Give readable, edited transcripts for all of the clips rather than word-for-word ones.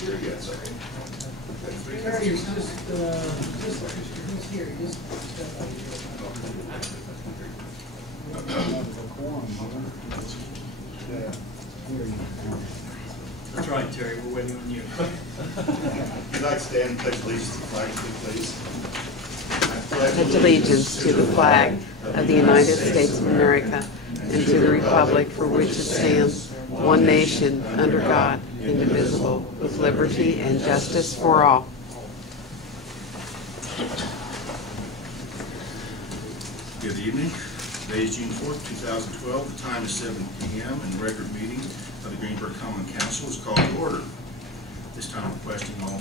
here yet, so. Terry, it's just who's here? Just step out here. That's right, Terry. We're waiting on you. Could I stand and pledge allegiance to the flag, please? Pledge allegiance to the flag of the United States of America and to the republic for which it stands, one nation, under God, indivisible, with liberty and justice for all. Good evening. Today is June 4th, 2012. The time is 7 p.m. and the regular meeting of the Greensburg Common Council is called to order. This time requesting all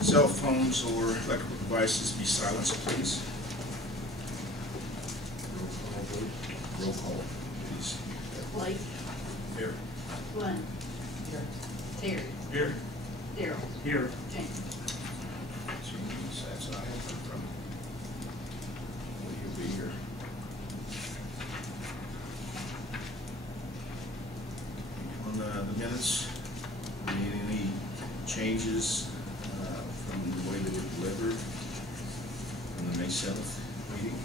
cell phones or electrical devices be silenced, please. Roll call, please. Blake. Here. Glenn. Here. Terry. Here. Daryl. Here. James. That's I have from. Will you be here? On the minutes, do we need any changes from the way they were delivered from the May 7th meeting?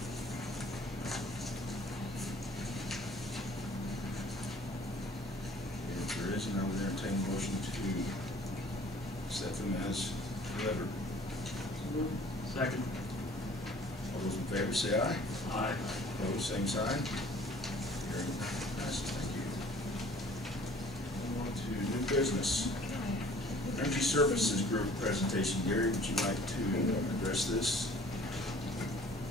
If there isn't, I would entertain a motion to accept them as delivered. Second. All those in favor say aye. Aye. Opposed, same sign. Hearing passes. Thank you. On to new business. Energy Services Group presentation. Gary, would you like to address this?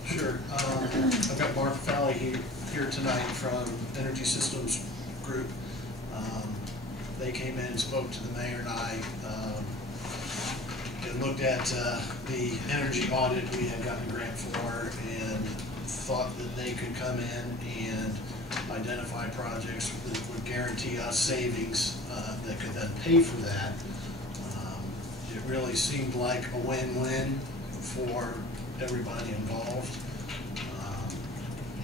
Sure. I've got Mark Falley here tonight from Energy Systems Group. They came in and spoke to the mayor and I and looked at the energy audit we had gotten a grant for and thought that they could come in and identify projects that would guarantee us savings that could then pay for that. It really seemed like a win-win for everybody involved.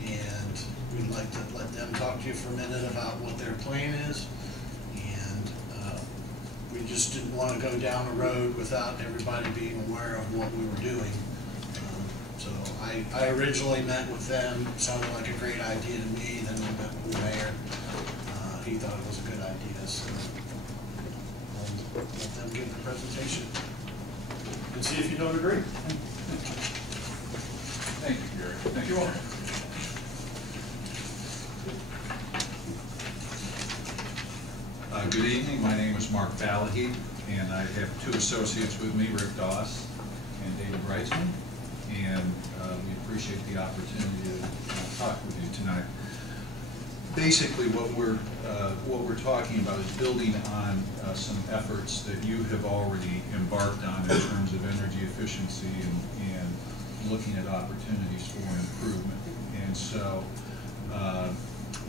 And we'd like to let them talk to you for a minute about what their plan is. And we just didn't want to go down a road without everybody being aware of what we were doing. So I originally met with them, sounded like a great idea to me, then we met with the mayor. He thought it was a good idea, so I'll let them give the presentation and see if you don't agree. Thank you, Gary. Thank you. You're welcome. Good evening. My name is Mark Falley, and I have two associates with me, Rick Doss and David Reitzman, and we appreciate the opportunity to talk with you tonight. Basically, what we're talking about is building on some efforts that you have already embarked on in terms of energy efficiency and looking at opportunities for improvement. And so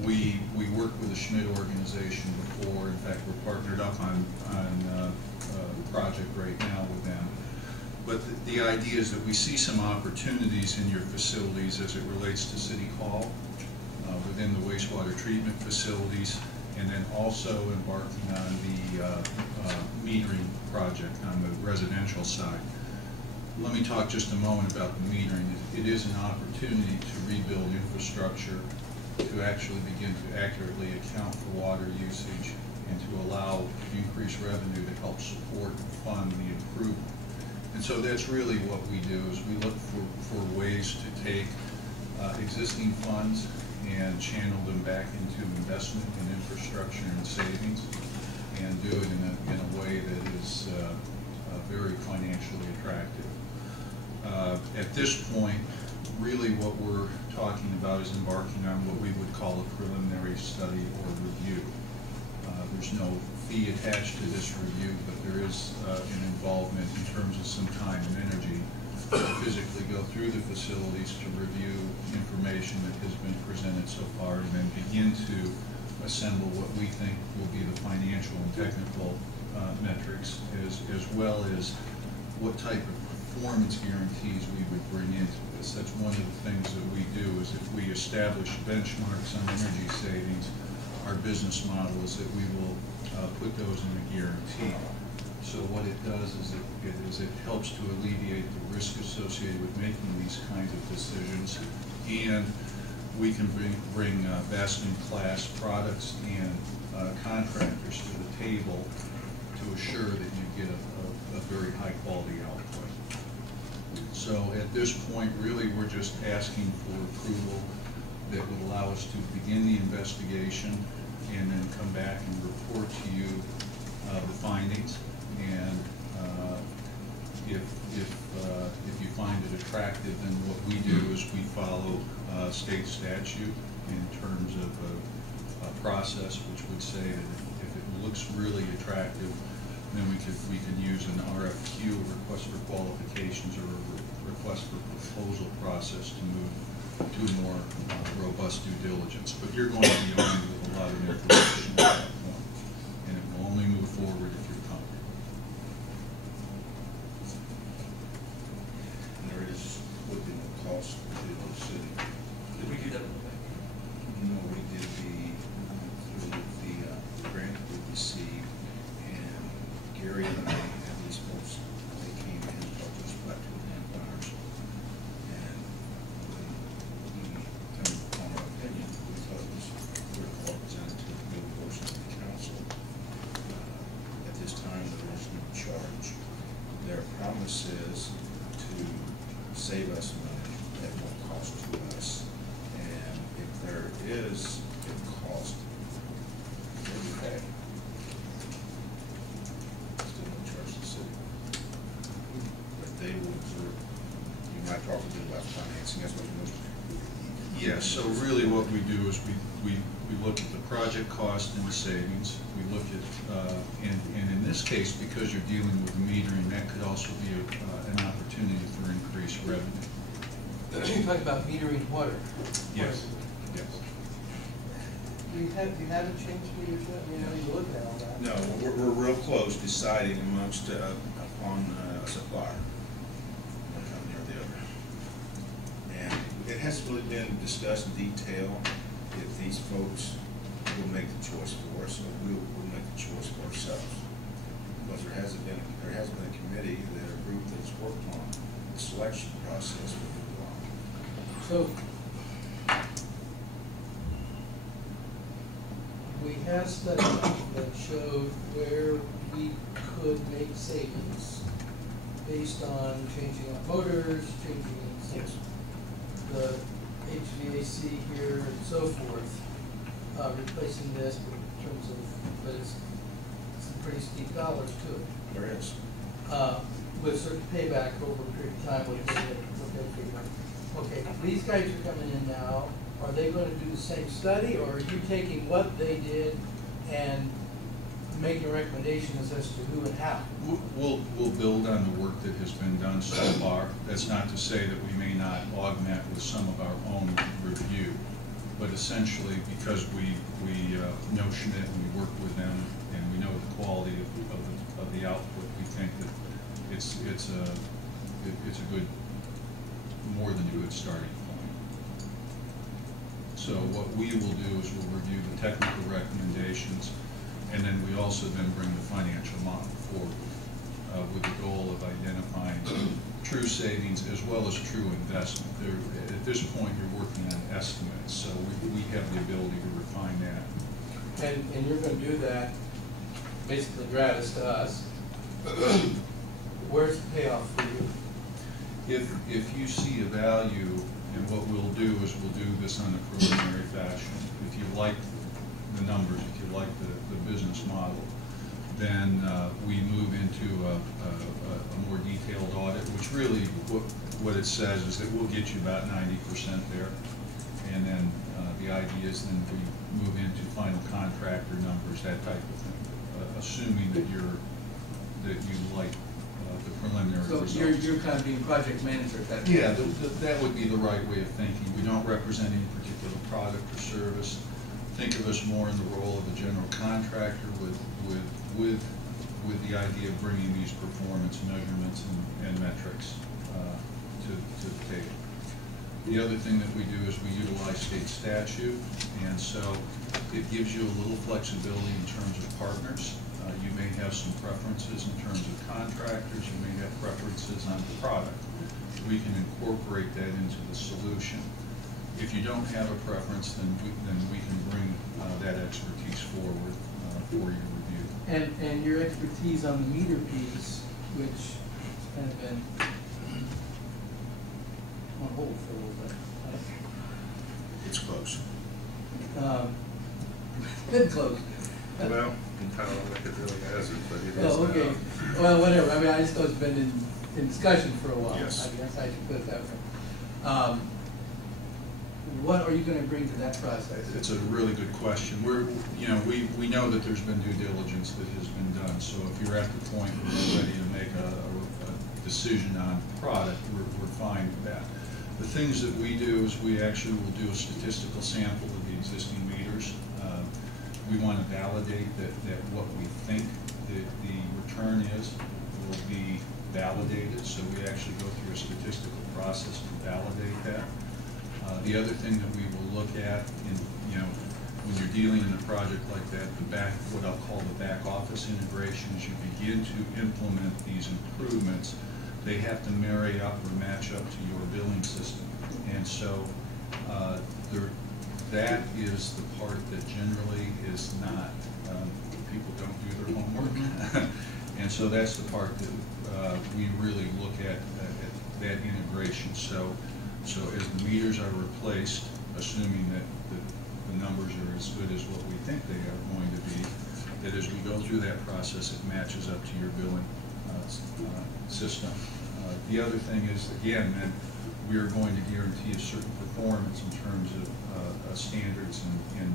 we worked with the Schmidt organization before. In fact, we're partnered up on a project right now with them. But the idea is that we see some opportunities in your facilities as it relates to City Hall, within the wastewater treatment facilities, and then also embarking on the metering project on the residential side. Let me talk just a moment about the metering. It is an opportunity to rebuild infrastructure, to actually begin to accurately account for water usage, and to allow increased revenue to help support and fund the improvement. And so that's really what we do, is we look for ways to take existing funds and channel them back into investment in infrastructure and savings, and do it in a way that is very financially attractive. At this point, really what we're talking about is embarking on what we would call a preliminary study or review. There's no fee attached to this review, but there is an involvement in terms of some time and energy to physically go through the facilities to review information that has been presented so far, and then begin to assemble what we think will be the financial and technical metrics, as well as what type of performance guarantees we would bring into this. That's one of the things that we do, is if we establish benchmarks on energy savings, our business model is that we will put those in a guarantee. So what it does is it helps to alleviate the risk associated with making these kinds of decisions, and we can bring best-in-class products and contractors to the table to assure that you get a very high-quality output. So at this point, really, we're just asking for approval that would allow us to begin the investigation and then come back and report to you the findings. And if you find it attractive, then what we do is we follow state statute in terms of a process which would say that if it looks really attractive, then we can use an RFQ, request for qualifications, or a request for proposal process to move to a more robust due diligence. But you're going to be armed with a lot of information at that point, and it will only move forward if you're comfortable. And there is within the cost within the city. Did we do that? No, we did through the grant we received, and Gary and I, at least most, they came in and talked to us about $2.5. And when we come on our opinion, we thought it was critical representative of the portion of the council. At this time, there is no charge. Their promise is to save us money at no cost to us. And if there is a cost, we'll be paid. Still no charge to the city. But they will observe. You might talk to them about financing, that's what you most. Yes, so really what we do is we look at the project cost and the savings. We look at, and in this case, because you're dealing with metering, that could also be an opportunity for increased revenue. You talk about metering water. Yes, yes. You haven't changed meters yet? I mean, how do you look at all that? No, we're real close deciding amongst, upon a supplier, one company or the other. And it hasn't really been discussed in detail if these folks will make the choice for us, or we'll make the choice for ourselves. Because there hasn't been a committee, a group that's worked on the selection process for the law. So, we had a study that showed where we could make savings based on changing out motors, changing Yes. the HVAC here and so forth, replacing this in terms of, but it's some pretty steep dollars to it. There is. With certain payback over a period of time, what they figure. Okay, these guys are coming in now, are they gonna do the same study, or are you taking what they did and making recommendations as to who and how? We'll build on the work that has been done so far. That's not to say that we may not augment with some of our own review, but essentially, because we know Schmidt and we work with them and we know the quality of the output, we think that it's a good, more than a good starting point. So what we will do is we'll review the technical recommendations, and then we also then bring the financial model forward with the goal of identifying true savings as well as true investment. At this point, you're working on estimates, so we have the ability to refine that. And you're gonna do that basically gratis to us. Where's the payoff for you? If you see a value, and what we'll do is we'll do this on a preliminary fashion. If you like the numbers, if you like the business model, then we move into a more detailed audit, which really what it says is that we'll get you about 90% there. And then the idea is then we move into final contractor numbers, that type of thing, assuming that you like the preliminary results. So you're kind of being project manager at that point? Yeah, that would be the right way of thinking. We don't represent any particular product or service. Think of us more in the role of a general contractor with the idea of bringing these performance measurements and metrics to the table. The other thing that we do is we utilize state statute, and so it gives you a little flexibility in terms of partners. You may have some preferences in terms contractors, you may have preferences on the product. We can incorporate that into the solution. If you don't have a preference, then we can bring that expertise forward for your review. And your expertise on the meter piece, which has kind of been on hold for a little bit, right? It's close. Been close. Well, I don't think it really has it, but it is Oh, okay. now. Well, whatever. I mean, I just know it's been in discussion for a while. Yes. I guess I should put it that way. What are you gonna bring to that process? It's a really good question. We know that there's been due diligence that has been done, so if you're at the point where you're ready to make a decision on product, we're fine with that. The things that we do is we actually will do a statistical sample of the existing meters. We want to validate that what we think that the return is will be validated, so we actually go through a statistical process to validate that. The other thing that we will look at when you're dealing in a project like that, what I'll call the back office integration, as you begin to implement these improvements, they have to marry up or match up to your billing system. And so that is the part that generally is not, people don't do their homework. And so that's the part that we really look at that integration. So as the meters are replaced, assuming that the numbers are as good as what we think they are going to be, that as we go through that process, it matches up to your billing system. The other thing is, again, that we are going to guarantee a certain performance in terms of standards and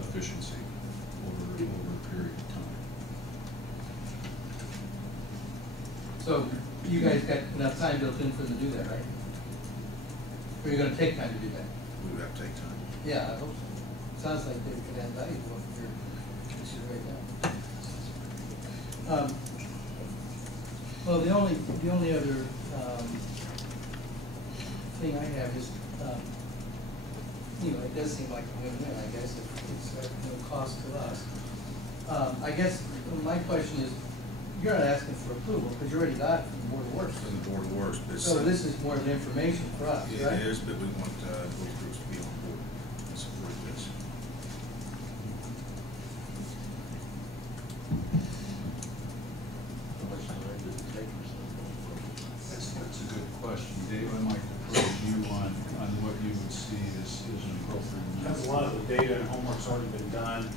efficiency over a period of time. So you guys got enough time built in for them to do that, right? Or you're gonna take time to do that? We would have to take time. Yeah, I hope so. Sounds like they could add value to what you're considering right now. Well, the only other thing I have is, it does seem like a win-win, I guess, if it's no cost to us. I guess my question is, you're not asking for approval, because you already got it from the Board of Works. From the Board of Works, but So this is more of an information for us, right? it is, but we want both groups to be on board and support this. That's a good question. Dave, I might approach you on what you would see as an appropriate. Because a lot of the data and homework's already been done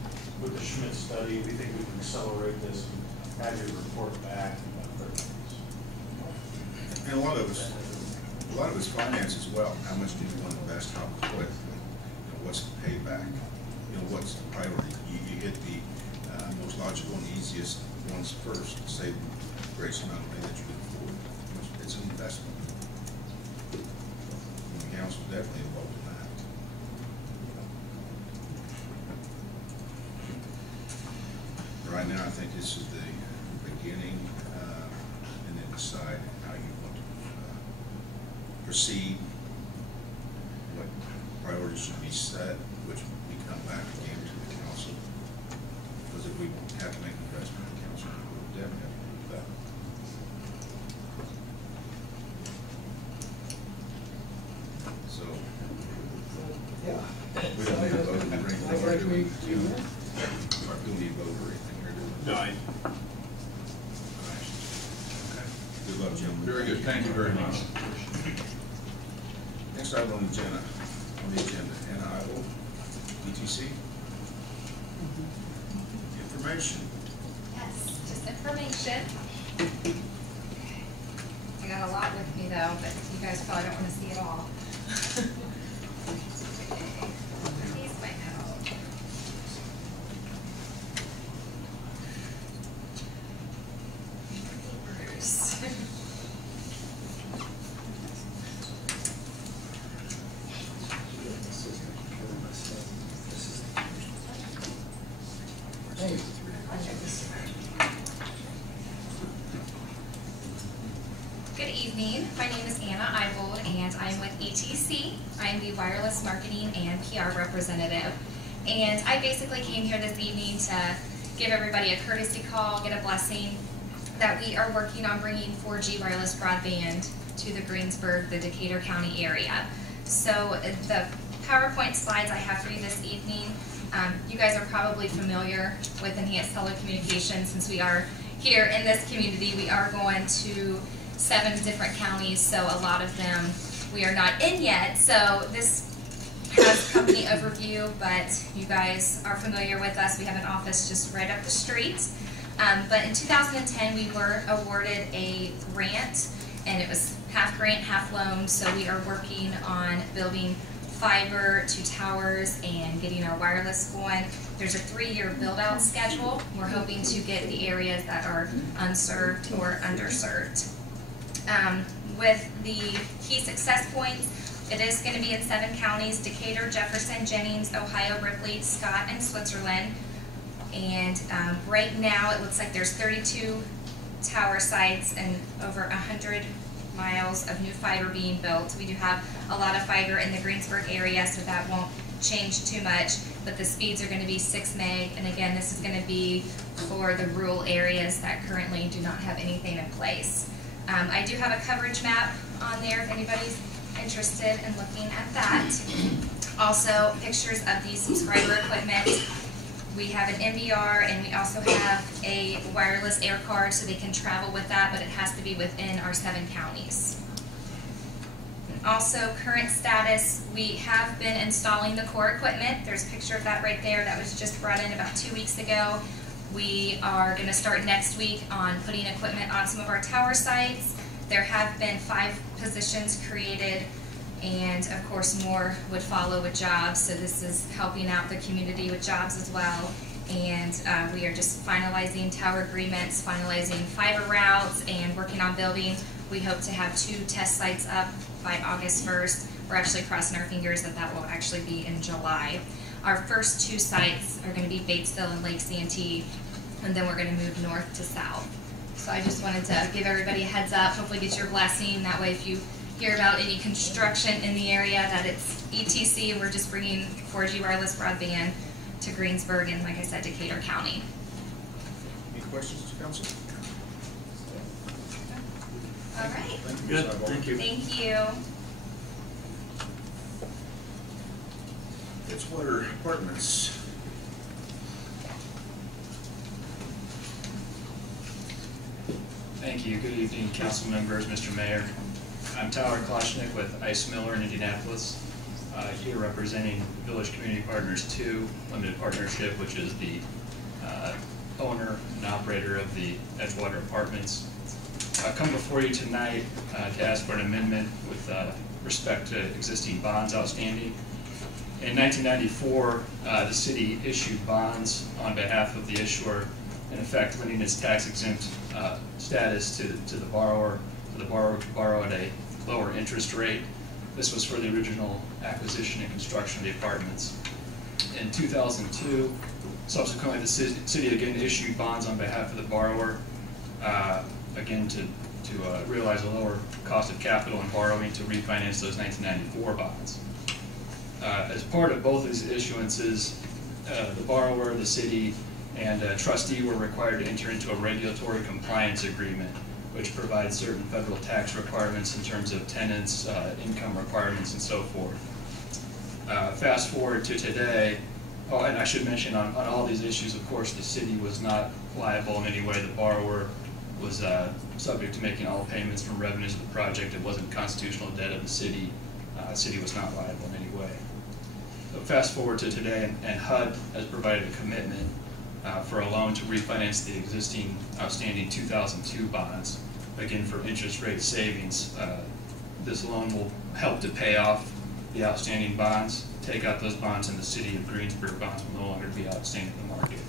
with the Schmidt study, we think we can accelerate this and have your report back in about 30 days. And a lot of it's finance as well. How much do you want to invest? How quick? What's the payback? What's the priority? You hit the most logical and easiest ones first to save the greatest amount of money that you can afford. It's an investment. And the council's definitely involved in that. Right now, I think this is the beginning, and then decide how you want to proceed, what priorities should be set, which we come back again to the council. Because if we have to make an investment in the council, we'll definitely have to do that. So, Yeah. we don't need a vote to bring I like we- or do we need a vote or anything here, do we? No, Okay. Good luck, gentlemen. Very good. Thank you very much. Next item on the agenda, Anna Idle, ETC. Information. Yes, just information. I got a lot with me though, but you guys probably don't want to see it all. Here's my note. Papers. Hey. Good evening. My name is Anna Ivold, and I'm with ETC. I'm the wireless marketing and PR representative. And I basically came here this evening to give everybody a courtesy call, get a blessing that we are working on bringing 4G wireless broadband to the Greensburg, the Decatur County area. So the PowerPoint slides I have for you this evening, you guys are probably familiar with enhanced telecommunications since we are here in this community. We are going to 7 different counties, so a lot of them we are not in yet. So this has company overview, but you guys are familiar with us. We have an office just right up the street. But in 2010, we were awarded a grant, and it was half grant, half loan. So we are working on building fiber to towers and getting our wireless going. There's a 3-year build-out schedule. We're hoping to get the areas that are unserved or underserved. With the key success points, it is going to be in 7 counties: Decatur, Jefferson, Jennings, Ohio, Ripley, Scott, and Switzerland. And right now it looks like there's 32 tower sites and over 100 miles of new fiber being built. We do have a lot of fiber in the Greensburg area, so that won't change too much, but the speeds are going to be 6 meg, and again, this is going to be for the rural areas that currently do not have anything in place. I do have a coverage map on there if anybody's interested in looking at that. Also, pictures of the subscriber equipment. We have an MBR, and we also have a wireless air card so they can travel with that, but it has to be within our 7 counties. And also, current status, we have been installing the core equipment. There's a picture of that right there. That was just brought in about 2 weeks ago. We are going to start next week on putting equipment on some of our tower sites. There have been 5 positions created, and of course more would follow with jobs, so this is helping out the community with jobs as well. And we are just finalizing tower agreements, finalizing fiber routes, and working on building. We hope to have 2 test sites up by August 1st. We're actually crossing our fingers that that will actually be in July. Our first 2 sites are going to be Batesville and Lake Santee, and then we're going to move north to south. So I just wanted to give everybody a heads up, hopefully get your blessing. That way if you hear about any construction in the area, that it's ETC, and we're just bringing 4G wireless broadband to Greensburg and, like I said, Decatur County. Any questions, Council? All right. Thank you, Good, Ms. Eibel. thank you. Thank you. Edgewater Apartments. Thank you. Good evening, council members, Mr. Mayor. I'm Tyler Kloshnik with Ice Miller in Indianapolis, here representing Village Community Partners 2 Limited Partnership, which is the owner and operator of the Edgewater Apartments. I've come before you tonight to ask for an amendment with respect to existing bonds outstanding. In 1994, the city issued bonds on behalf of the issuer, in effect lending its tax-exempt status to the borrower, for the borrower to borrow at a lower interest rate. This was for the original acquisition and construction of the apartments. In 2002, subsequently the city again issued bonds on behalf of the borrower, again to realize a lower cost of capital and borrowing to refinance those 1994 bonds. As part of both these issuances, the borrower, the city, and a trustee were required to enter into a regulatory compliance agreement, which provides certain federal tax requirements in terms of tenants, income requirements, and so forth. Fast forward to today, oh, and I should mention on all these issues, of course, the city was not liable in any way. The borrower was subject to making all payments from revenues of the project. It wasn't constitutional debt of the city. The city was not liable in any way. So fast forward to today, and HUD has provided a commitment for a loan to refinance the existing outstanding 2002 bonds, again for interest rate savings. This loan will help to pay off the outstanding bonds, take out those bonds, and the city of Greensburg bonds will no longer be outstanding in the market.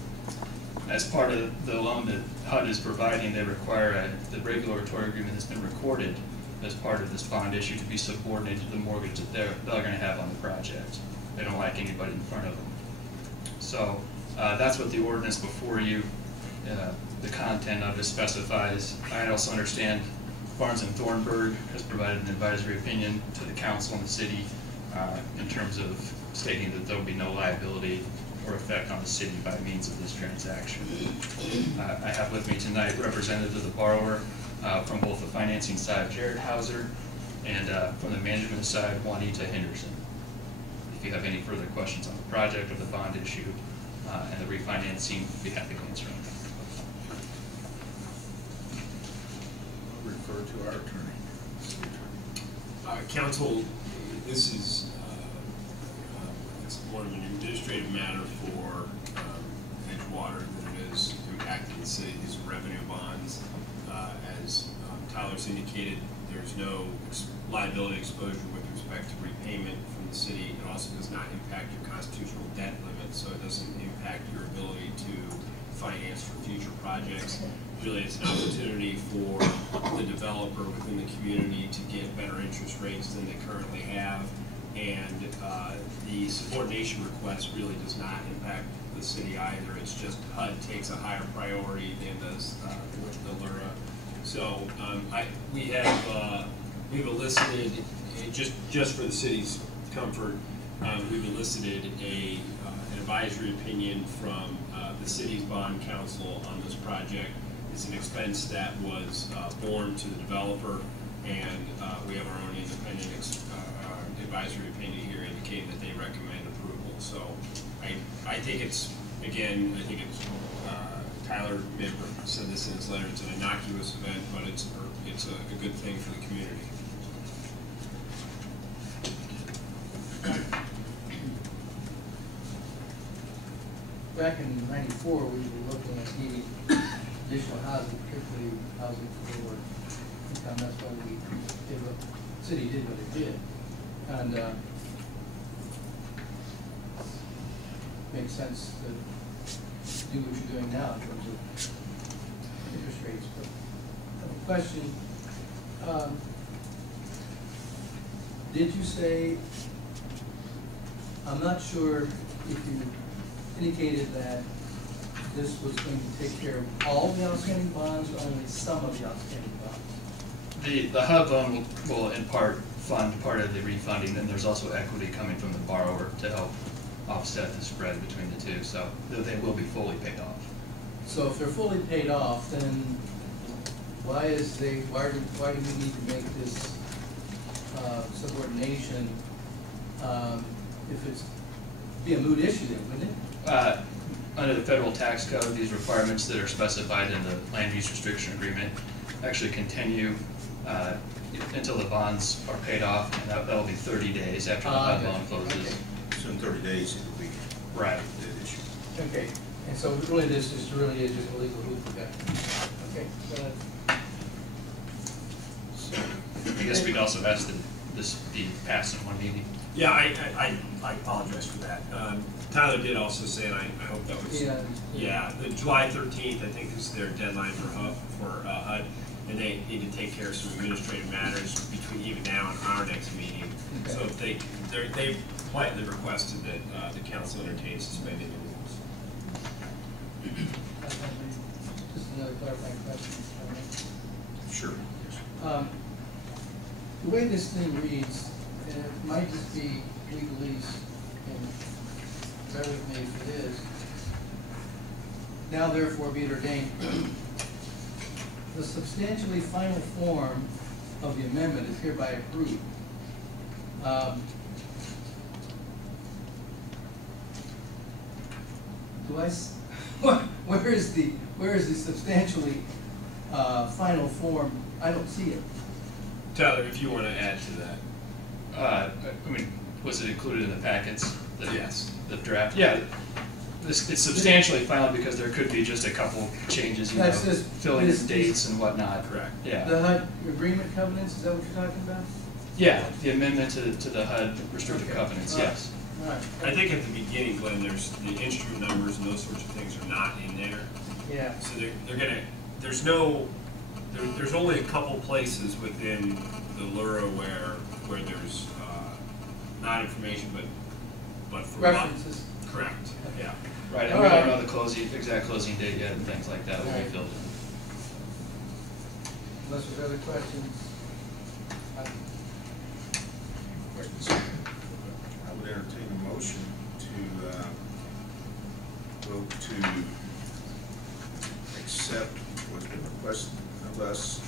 As part of the loan that HUD is providing, they require the regulatory agreement that's been recorded as part of this bond issue to be subordinated to the mortgage that they're going to have on the project. They don't like anybody in front of them. So that's what the ordinance before you, the content of it specifies. I also understand Barnes and Thornburg has provided an advisory opinion to the council and the city in terms of stating that there will be no liability or effect on the city by means of this transaction. I have with me tonight representatives of the borrower from both the financing side, Jared Hauser, and from the management side, Juanita Henderson. If you have any further questions on the project or the bond issue and the refinancing, I'd be happy to answer them. I'll refer to our attorney. Council, this is it's more of an administrative matter for Edgewater than it is impacting the city's revenue bonds. As Tyler's indicated, there's no liability exposure with respect to repayment from the city. It also does not impact your constitutional debt limit, so it doesn't impact your ability to finance for future projects. Really, it's an opportunity for the developer within the community to get better interest rates than they currently have, and the subordination request really does not impact the city either. It's just HUD takes a higher priority than does the LURA. So we've elicited, just for the city's comfort, we've elicited an advisory opinion from the city's bond counsel on this project. It's an expense that was borne to the developer, and we have our own independent advisory opinion here indicating that they recommend approval. So I think it's, again, Tyler said this in his letter, it's an innocuous event, but it's a good thing for the community. Back in '94, we were looking at needing additional housing, particularly housing for lower income. That's why the city did what it did. And makes sense to do what you're doing now in terms of interest rates. But I have a question. Did you say, I'm not sure if you indicated that this was going to take care of all the outstanding bonds or only some of the outstanding bonds? The HUD loan will in part fund part of the refunding, and there's also equity coming from the borrower to help offset the spread between the two, so they will be fully paid off. So if they're fully paid off, then why do we need to make this subordination if it's be a moot issue then, wouldn't it? Under the federal tax code, these requirements that are specified in the land use restriction agreement actually continue until the bonds are paid off, and that'll be 30 days after the HUD loan closes. Okay. So in 30 days, it will be Right. the issue. Okay, and so really this is really is just a legal hoop for that. Okay, I guess we'd also ask that this be passed in one meeting. Yeah, I apologize for that. Tyler did also say, and I hope that was, the July 13th, I think is their deadline for HUD, and they need to take care of some administrative matters between even now and our next meeting. Okay. So if they politely requested that the council entertain suspending the rules. just another clarifying question. Sure. The way this thing reads, and it might just be legalese, and bear with me if it is. Now therefore be it ordained, the substantially final form of the amendment is hereby approved. Where is the substantially final form? I don't see it. Tyler, if you want to add to that. I mean, was it included in the packets? Yes. The draft? Yeah. It's substantially final because there could be just a couple changes, That's just filling in dates and whatnot. Correct. Yeah. The HUD agreement covenants, is that what you're talking about? Yeah, the amendment to the HUD restrictive covenants, yes. All right. I think at the beginning, Glenn, there's the instrument numbers and those sorts of things are not in there. Yeah. So there's only a couple places within the LURA where there's not information, but for References. Correct. Yeah. Right, and All we right. don't know the exact closing date yet and things like that will be Right. filled in. Unless there's other questions. I would entertain a motion to request of us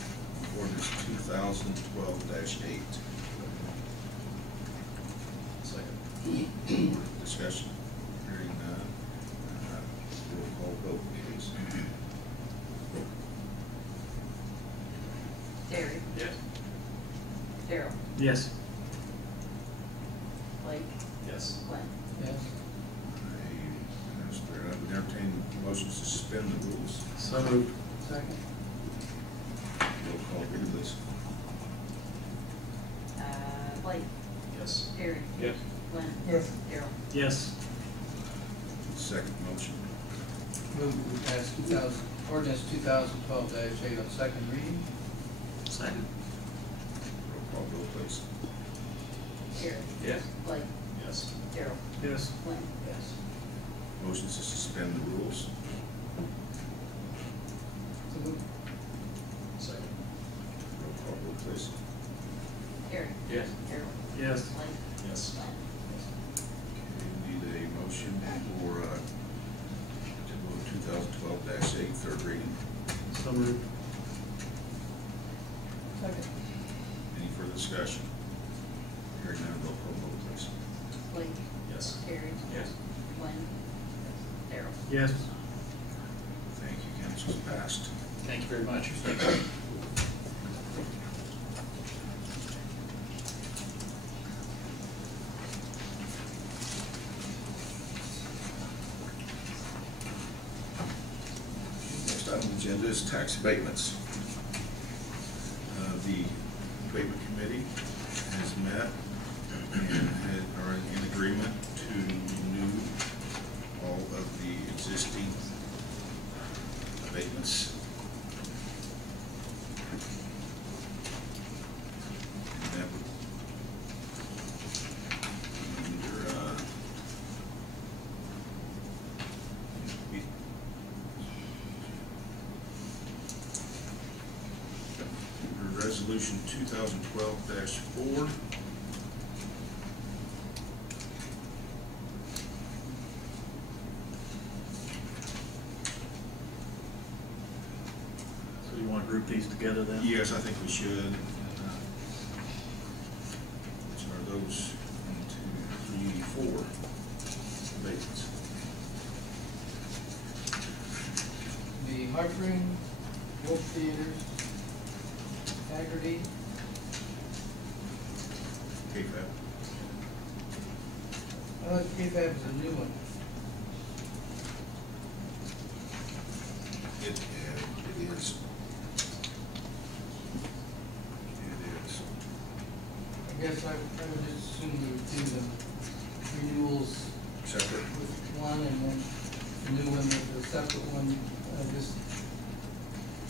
ordinance 2012-8. Second. Discussion. Hearing none. Roll call vote, please. Terry, Yes. Daryl, Yes. Blake, Yes. Glenn. Yes. I would entertain motions to suspend the rules. So moved. Second. Roll call, please. Blake, Yes. Terry, Yes. Glenn. Yes. Daryl. Yes. Second motion. Move to pass ordinance 2012-8 on second reading. Second. Roll call vote, please. Terry, Yes. Blake, Yes. Daryl, Yes. Glenn. Yes. Motions to suspend the rules. So moved. Second. Roll call vote, please. Terry, Yes. Daryl, Yes. Blake, Yes. Glenn. Okay, need a motion for, to move 2012-8, third reading. So moved. Second. Any further discussion? Hearing none, roll call vote, please. Blake, Yes. Terry, Yes. Glenn, Daryl. Yes. Thank you, council, passed. Thank you very much. Next item on the agenda is tax abatements. The abatement committee has met and are in agreement to renew all of the existing abatements. And that would under Resolution 2012-4. So you want to group these together then? Yes, I think we should. Which are those 1, 2, 3, 4 abatements. The Harpring, Wolf Theaters, Hagerty, K-Fab. I thought K-Fab is a new one. It is. It is. I guess I would just assume we would do the renewals Separate. with one and then the new one with the separate one, just,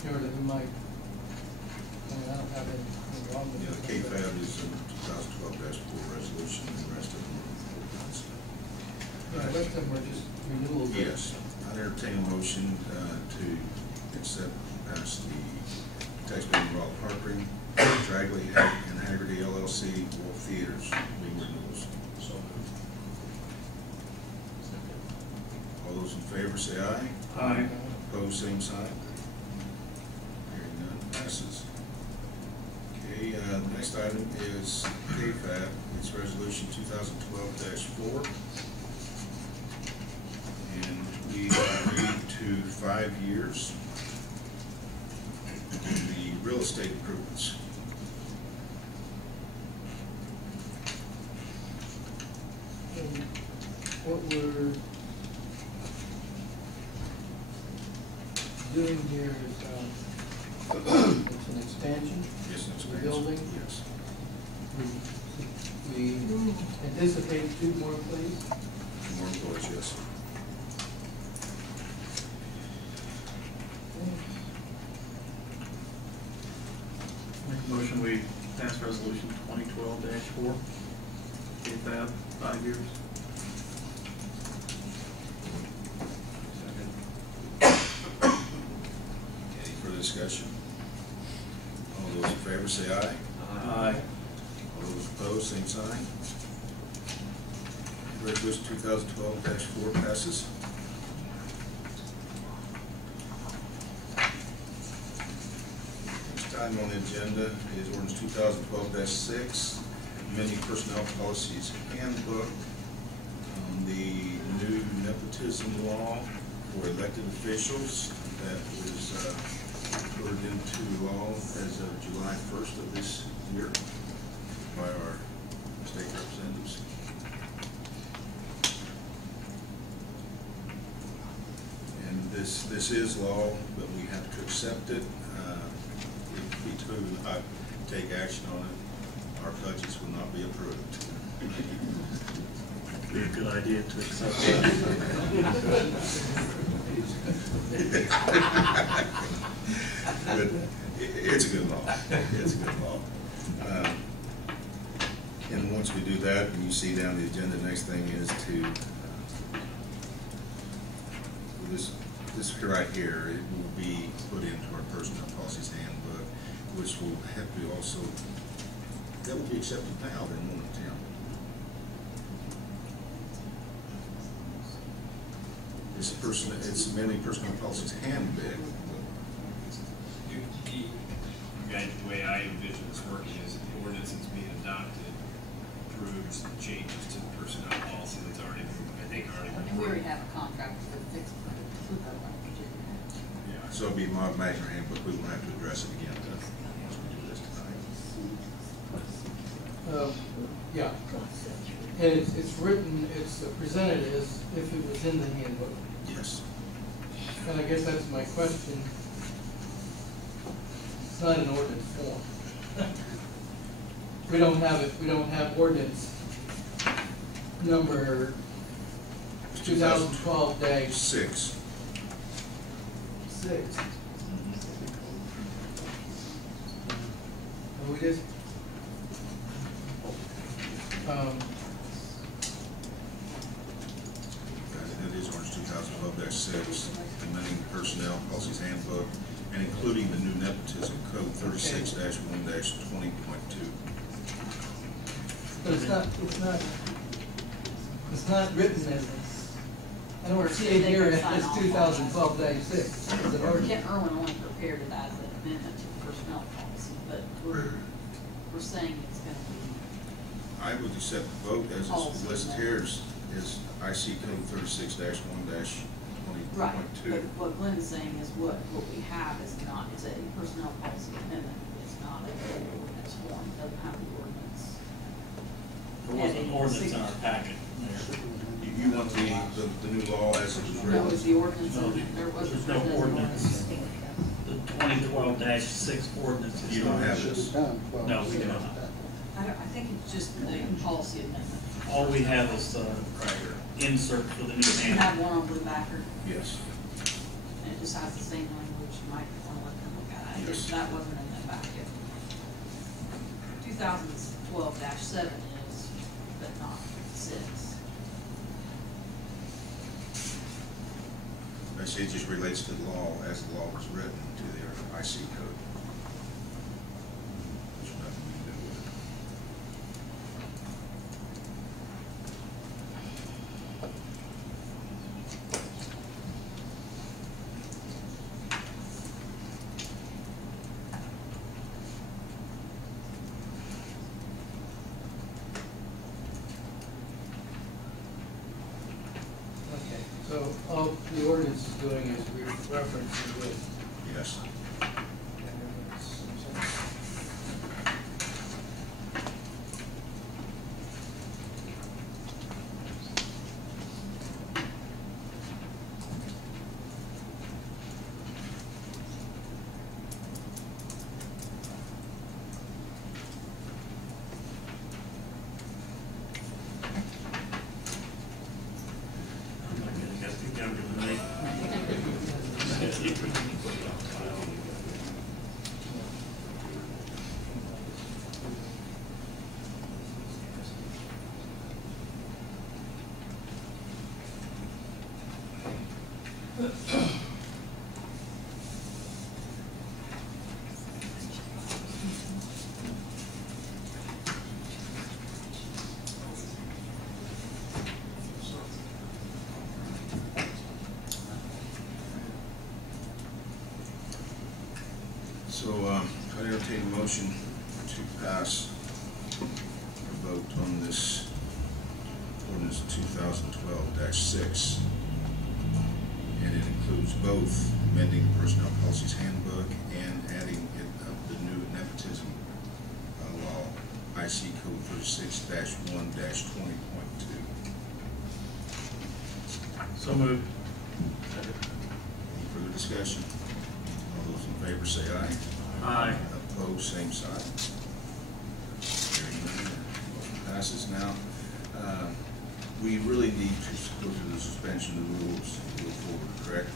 you know, that we might, I mean, I don't have anything wrong with Yeah, it. the K-Fab is a 2012-4 resolution, and the rest of them are ordinance. Yeah, the rest of them were just renewals. Yes, I entertain a motion to accept, pass the tax abatement Rollin, Harpring, Stradley, and Hagerty LLC, Wolf Theaters, being renewals. So moved. All those in favor say aye. Aye. Opposed, same sign. Hearing none, passes. Okay, the next item is K-Fab. It's resolution 2012-4. And we agreed to 5 years on the real estate improvements. And what we're doing here is, it's an expansion. Yes, that's The building? Yes. We anticipate 2 more, please. More employees, yes. Make a motion, we pass resolution 2012-4. K-Fab, 5 years. Any further discussion? All those in favor say aye. Aye. All those opposed, same sign. Resolution 2012-4 passes. Next item on the agenda is ordinance 2012-6, amending personnel policies handbook, the new nepotism law for elected officials that was put into law as of July 1st of this year by our state representatives. And this is law, but we have to accept it. If we do not take action on it, our budgets will not be approved. Be a good idea to accept that. But it's a good law. It's a good law. And once we do that, and you see down the agenda, the next thing is to this right here, it will be put into our personnel policies handbook, which will have to also, that will be accepted now, then, won't it, Tim? It's amending personnel policies handbook. The way I envision this working is the ordinance that's being adopted approves the changes to the personnel policy that's already, I think, already been And we already approved. have a contract for the fixed, with that language in there. Yeah, so it'll be mod major handbook, we won't have to address it again once we do this tonight. Yeah. And it's written, it's presented as if it was in the handbook. Yes. And I guess that's my question. It's not an ordinance form. We don't have it, we don't have ordinance number 2012-6. 6. And we just, That is ordinance 2012-6, amending the personnel policies handbook and including the new nepotism code 36-1-20.2. but it's not written as, I don't see it here as 2012-6. Is it already? Kent Irwin only prepared it as an amendment to the personnel policy, but we're saying it's gonna be. I would accept the vote as it's listed here is IC code 36-1-20.2. Right, but what Glenn is saying is what we have is not, it's a personnel policy amendment, it's not a ordinance form, it doesn't have the ordinance. There was an ordinance in our packet. You want the new law as it was No, written? is the ordinance, No, there was. there's no ordinance. The 2012-6 ordinance is. You don't have this? No, we do not. I think it's just the policy amendment. All we have is insert for the new You have handbook. one on blue backer, Yes. and it just has the same language, you might want to let them look at it. Yes. That wasn't in the packet. 2012-7 is, but not 6. Basically, it just relates to the law as the law was written to the IC code. There's nothing we can do with it. Okay, so all the ordinance is doing is referencing with. Yes. So, I entertain a motion to pass a vote on this ordinance 2012-6. And it includes both amending personnel policies handbook and adding the new nepotism law, IC code 36-1-20.2. So moved. Any further discussion? All those in favor say aye. Aye. Opposed, same sign. Hearing none, motion passes. Now, we really need to go through the suspension of the rules to move forward, correct?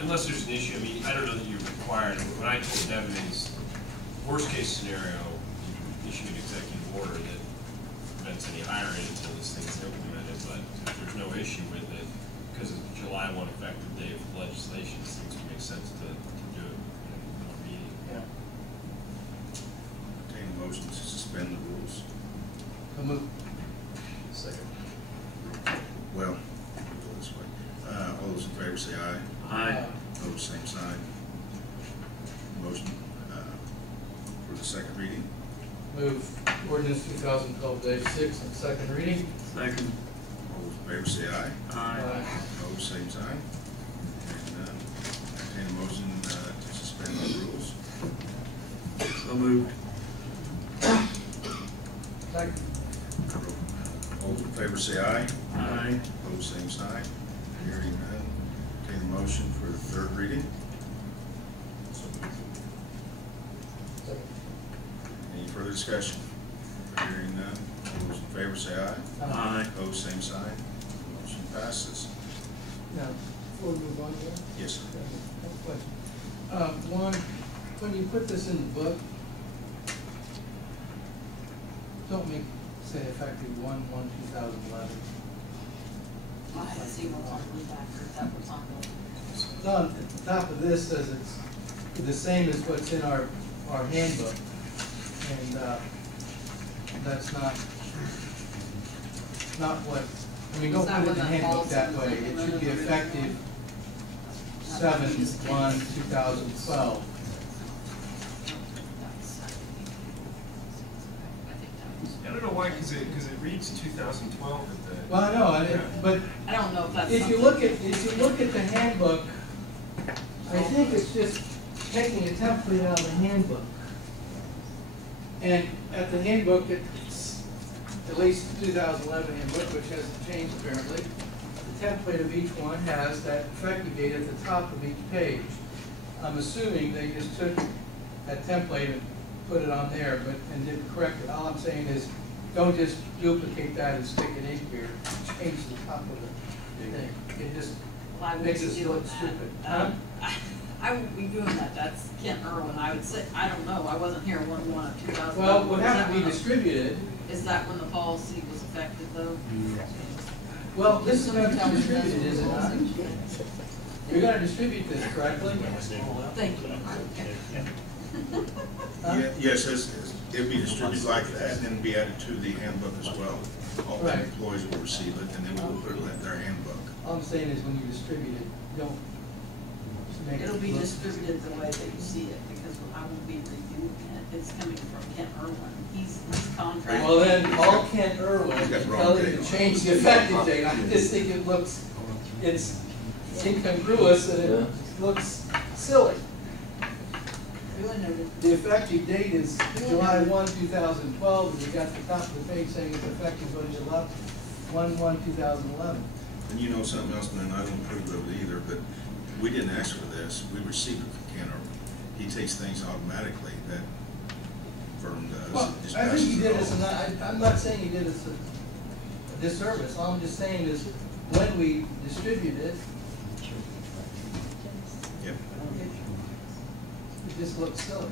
Unless there's an issue, I mean, I don't know that you're required. What I told Devin is, worst case scenario, you issue an executive order that prevents any hiring until this thing's implemented, but if there's no issue with it, because it's July 1 effective day of legislation, it seems to make sense to do it in a meeting. Yeah. Entertain a motion to suspend the rules. So move. Second. Well, we'll go this way. All those in favor say aye. Aye. Opposed, same sign. Motion for the second reading. Move ordinance 2012-6 on second reading. Second. All those in favor say aye. Aye. Opposed, same sign. And entertain a motion to suspend the rules. So moved. Second. All those in favor say aye. Aye. Opposed, same sign. Hearing none. Entertain a motion for the third reading. Second. Any further discussion? Hearing none. All those in favor say aye. Aye. Opposed, same sign. Motion passes. Now, before we move on here. Yes, sir. One question. One, when you put this in the book, don't make, say, effective 1/1/2011. I had to see what's on the back, or that was on the. On the top of this says it's the same as what's in our handbook, and that's not what, I mean, don't Is that put it in what the that handbook policy that was way. It should be implemented? effective 7/1/2012. I don't know why, because it reads 2012 at the. Well, I know, but I don't know if that's. if you look at the handbook, I think it's just taking a template out of the handbook. And at the handbook, it's at least the 2011 handbook, which hasn't changed apparently. The template of each one has that effective date at the top of each page. I'm assuming they just took that template and put it on there, and didn't correct it. All I'm saying is, don't just duplicate that and stick it in here. Change the top of the thing. It just Well, I makes wouldn't us be look doing that. stupid. Huh? I won't be doing that. That's Kent Irwin. I would say, I don't know. I wasn't here 1/1/2011. Well, what have to be distributed. Is that when the policy was effective though? Well, this is going to be distributed, is it not? You're going to distribute this correctly? Thank you. Yes, it'll be distributed like that, and then be added to the handbook as well. All the Right. employees will receive it, and then we'll put it in their handbook. All I'm saying is when you distribute it, don't make it It'll be look- distributed the way that you see it, because I won't be reviewing it. It's coming from Kent Irwin. He's contracted. Well, then, all Kent Irwin You got the wrong tell you date to on. change the effective date. I just think it's incongruous and it looks silly. Really noted. The effective date is July 1/2012, and you got the top of the page saying it's effective on July 1/1/2011. And you know something else, man, I don't approve of it either, but we didn't ask for this. We received it from Ken Irwin. He takes things automatically that firm does. Well, Just I think passes he it did on. us, I'm not saying he did us a disservice. All I'm just saying is when we distribute it, Yep. it just looks silly.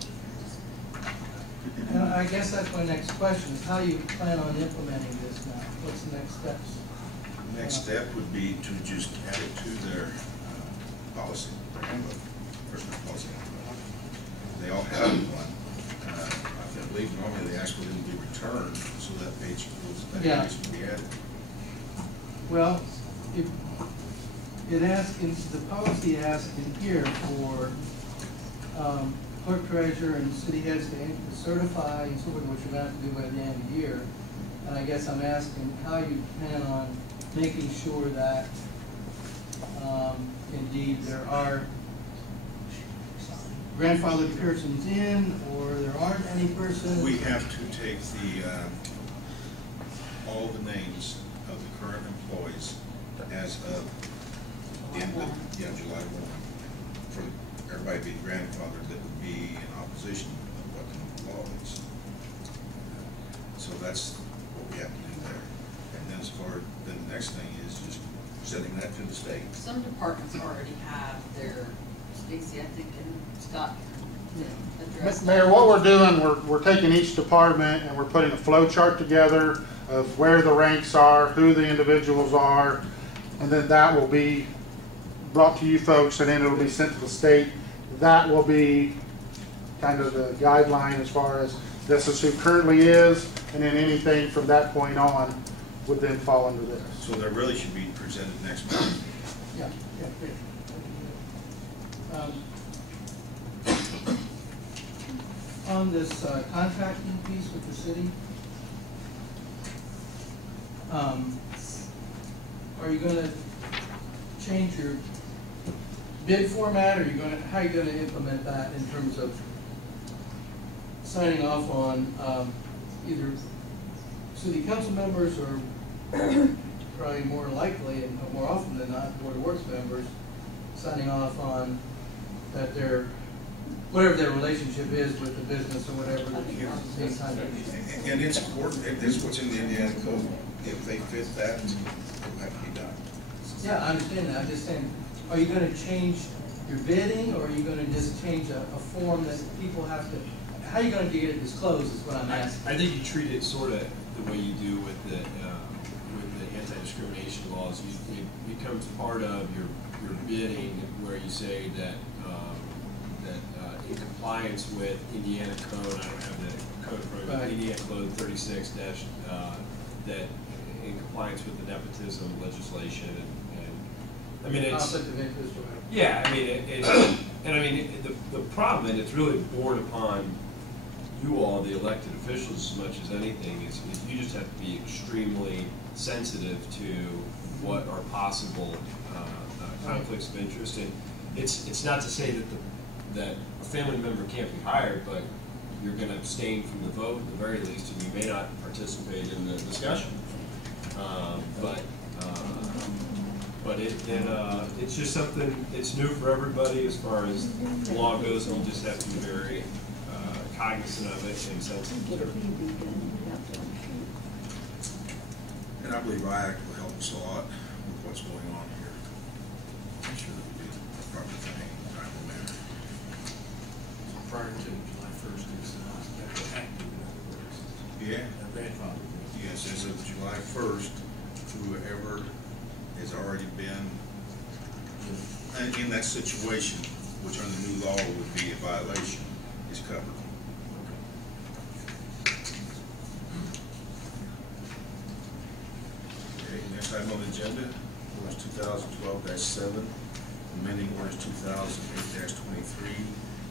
And I guess that's my next question, is how do you plan on implementing this now? What's the next steps? Next step would be to just add it to their policy, their handbook, personnel policy handbook. They all have one. I believe normally they ask for them to be returned, so that page will be added. Well, it asks, the policy asks in here for clerk treasurer and city heads to certify and sort of what you're going to have to do by the end of the year. And I guess I'm asking how you plan on making sure that indeed there are grandfathered persons in, or there aren't any persons. We have to take all the names of the current employees as of the end of, July 1, for everybody being grandfathered that would be in opposition of what the law is. So that's what we have to do there. And then then the next thing is just sending that to the state. Some departments already have their, Stacy, I think, and Scott addressed. Mayor, what we're doing, we're taking each department and we're putting a flow chart together of where the ranks are, who the individuals are, and then that will be brought to you folks, and then it'll be sent to the state. That will be kind of the guideline as far as this is who currently is, and then anything from that point on would then fall under this. So that really should be presented next month. Yeah, great. On this contracting piece with the city, are you going to change your bid format, or how are you going to implement that in terms of signing off on either city council members or probably more likely and more often than not Board of Works members signing off on that whatever their relationship is with the business or whatever at the same time? And it's important, it's what's in the Indiana code. If they fit that, it'll have to be done. Yeah, I understand that. I'm just saying, are you going to change your bidding, or are you going to just change a form that people have to, how are you going to get it disclosed is what I'm asking. I think you treat it sort of the way you do with the anti-discrimination laws. It becomes part of your bidding, where you say that in compliance with Indiana code, I don't have the code for it, but Indiana code 36 that in compliance with the nepotism legislation and I mean it's conflict of interest or whatever. Yeah, I mean the problem, and it's really borne upon you all, the elected officials, as much as anything, is you just have to be extremely sensitive to what are possible conflicts of interest. And it's not to say that a family member can't be hired, but you're going to abstain from the vote at the very least, and you may not participate in the discussion. But it's just something, it's new for everybody as far as the law goes, and you just have to be very cognizant of it and sensitive. And I believe IAC will help us a lot with what's going on here. I'm sure that will be the proper thing in a timely manner. Prior to July 1st, it's not active, in other words. Yeah. Grandfather. Yes, as of July 1st, whoever has already been in that situation, which under the new law would be a violation, is covered. Okay, next item on the agenda, ordinance 2012-7, amending ordinance 2008-23,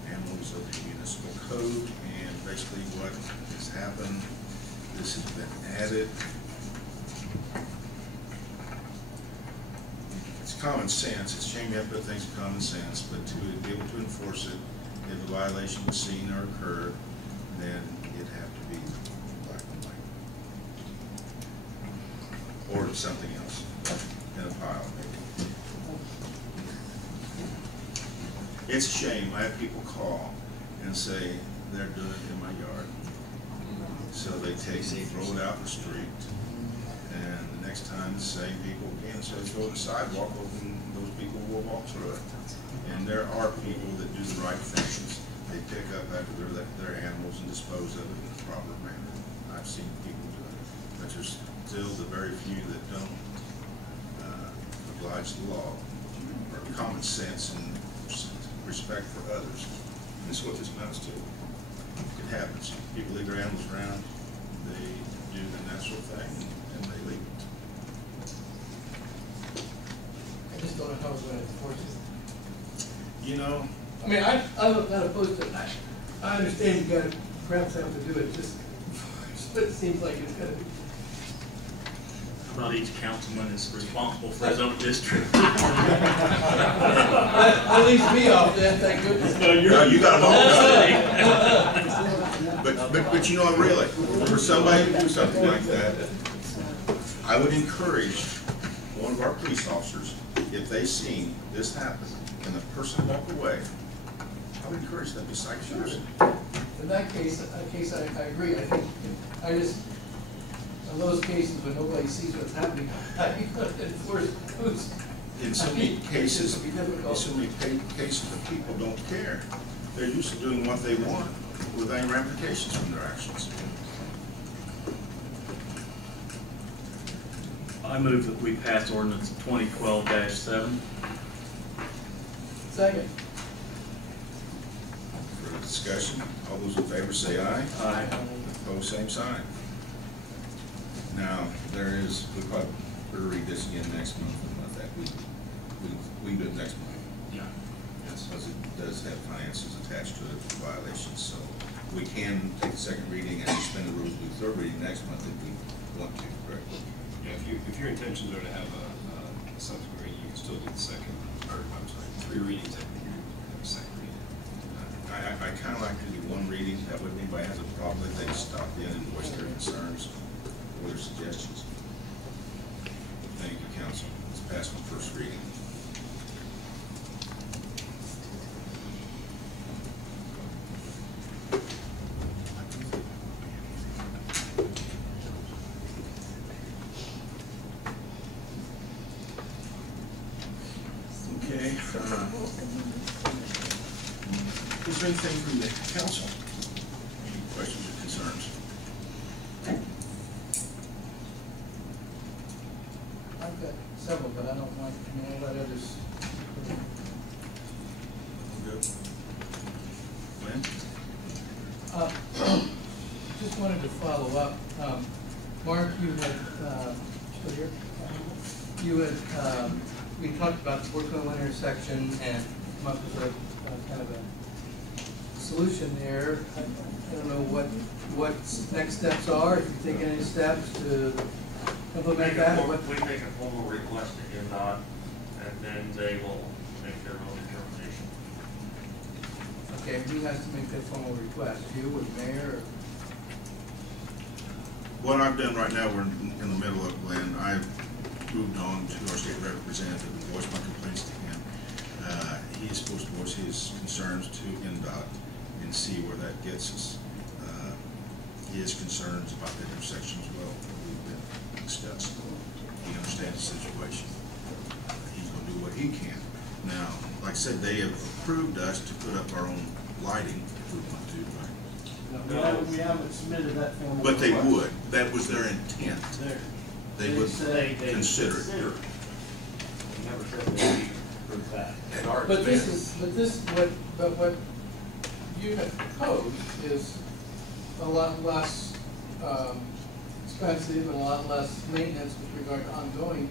animals of the municipal code, and basically what has happened, this has been added. It's common sense. It's a shame you have to put things in common sense, but to be able to enforce it, if a violation was seen or occurred, then it'd have to be black and white. Or something else in a pile, maybe. It's a shame. I have people call and say they're doing it in my yard. So they throw it out in the street. And the next time the same people again say throw it on the sidewalk, and those people will walk through it. And there are people that do the right things. They pick up after their animals and dispose of it in a proper manner. I've seen people do it. But there's still the very few that don't oblige the law, or common sense and respect for others. And this is what this amounts to. It happens. People leave their animals around, they do the natural thing, and they leave it. I just don't know how we're going to enforce it. You know, I mean, I'm not opposed to it. I understand you gotta perhaps have to do it, just, but it seems like it's gotta be. Not each councilman is responsible for his own district. That leaves me off then, thank goodness. No, you got them all covered. But you know, really, for somebody to do something like that, I would encourage one of our police officers, if they seen this happen and the person walk away, I would encourage them to cite yours. In that case, I agree. I think, I just, in those cases when nobody sees what's happening, how you gonna enforce who's? In so many cases, It'd be difficult. in so many cases, the people don't care. They're used to doing what they want without any ramifications from their actions. I move that we pass ordinance 2012-7. Second. Further discussion, all those in favor say aye. Aye. Opposed, same sign. Now, there is, we probably better read this again next month, and let that, we can do it next month. Yeah. Yes, because it does have finances attached to it, violations, so we can take the second reading and suspend the rules, do the third reading next month if we want to, correct? Yeah, if your intentions are to have a subsequent reading, you can still do the second, or I'm sorry, 3 readings, I think you have a second reading. I kind of like to do one reading, that way if anybody has a problem, that they stop in and voice their concerns or their suggestions. Thank you, council. Let's pass on first reading. Okay. Is there anything from the council? Any questions or concerns? I've got several, but I don't like, I mean, I'll let others. Good. Lynn? Just wanted to follow up. Mark, you had, still here? You had, we talked about the Brooklyn intersection and come up with a kind of a solution there. I don't know what next steps are, if you're taking any steps to implement that. We make a formal request to NDOT, and then they will make their own determination. Okay, who has to make that formal request? You or the mayor? Or? What I've done right now, we're in the middle of, Glenn. I've moved on to our state representative and voiced my complaints to him. He is supposed to voice his concerns to NDOT and see where that gets us. His concerns about the intersection as well, we've been discussed. He understands the situation. He's going to do what he can. Now, like I said, they have approved us to put up our own lighting if we want to, right? No, we haven't submitted that formal. But they request. would. That was their intent. They would consider it. They never said they approved that. But what you have proposed is a lot less expensive and a lot less maintenance with regard to ongoing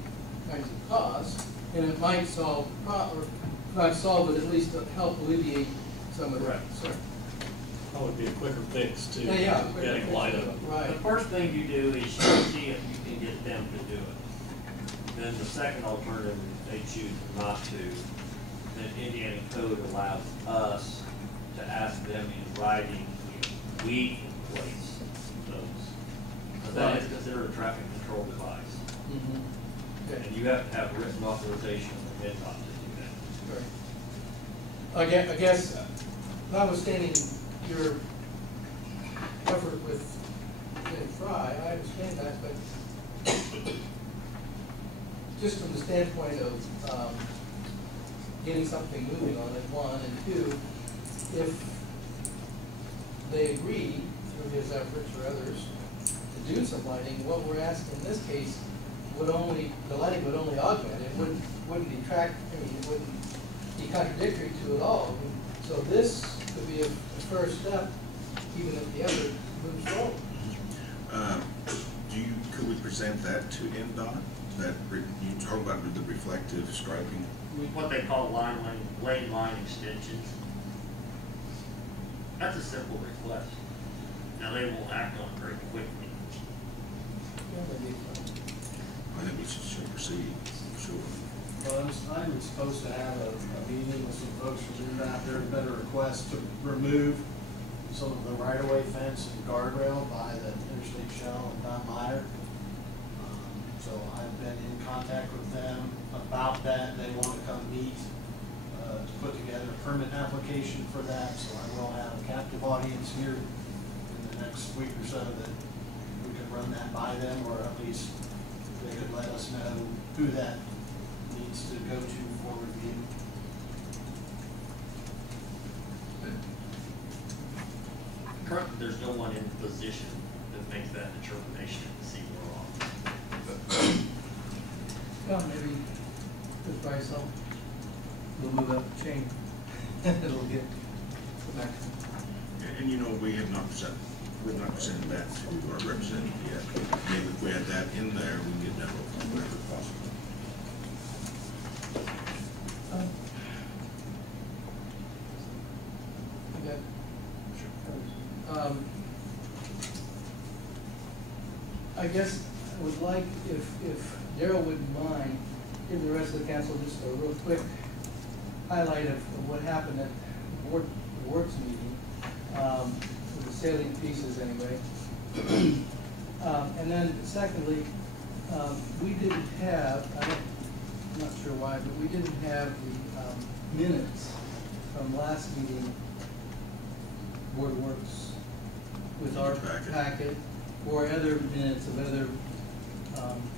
kinds of costs, and it might solve or not solve, but at least help alleviate some of that. That would be a quicker fix to Yeah, getting light up. Right. The first thing you do is you see if you can get them to do it. Then the second alternative, if they choose not to, then Indiana code allows us to ask them in writing if we can place those. Because that is considered a traffic control device. Mm-hmm. Okay. And you have to have written authorization from NDOT to do that. Right. I guess, notwithstanding your effort with getting Fry, I understand that, but just from the standpoint of getting something moving on it, one, and two, if they agree through his efforts or others to do some lighting, what we're asking in this case would only, the lighting would only augment, it wouldn't detract, I mean, it wouldn't be contradictory to it all. I mean, so this could be a first step, even if the other moves forward. Could we present that to NDOT? That you talk about the reflective striping? What they call lane line extensions. That's a simple request. Now, they will act on it very quickly. I think we should proceed, for sure. Well, I'm supposed to have a meeting with some folks from NDOT. There have been a request to remove some of the right-of-way fence and guardrail by the Interstate Shell and Don Meyer. So I've been in contact with them about that. They want to come meet to put together a permit application for that. So I will have a captive audience here in the next week or so that we can run that by them, or at least they could let us know who that needs to go to for review. Currently, there's no one in position that makes that determination to see we're wrong. Well, maybe just by some, we'll move up the chain. It'll get the maximum. And you know, we have not presented that to our representative yet. Maybe if we had that in there, we can get that whenever possible. Okay. I guess I would like, if Daryl wouldn't mind, give the rest of the council just a real quick highlight of what happened at the board's meeting, the salient pieces anyway. And then secondly, we didn't have, I'm not sure why, but we didn't have the minutes from last meeting, Board of Works, with our packet, or other minutes of other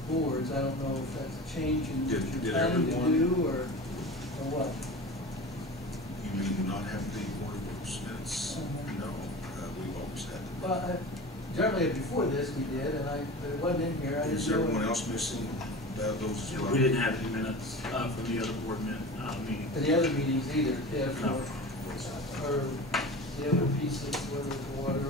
boards. I don't know if that's a change in what you're planning to do, or what. You mean not have the Board of Works minutes? No, we've always had them. Well, generally before this we did, and but it wasn't in here. I Is didn't know. everyone else missing those as well? We didn't have any minutes from the other board meeting. And the other meetings either, if, No. or the other pieces, whether it's water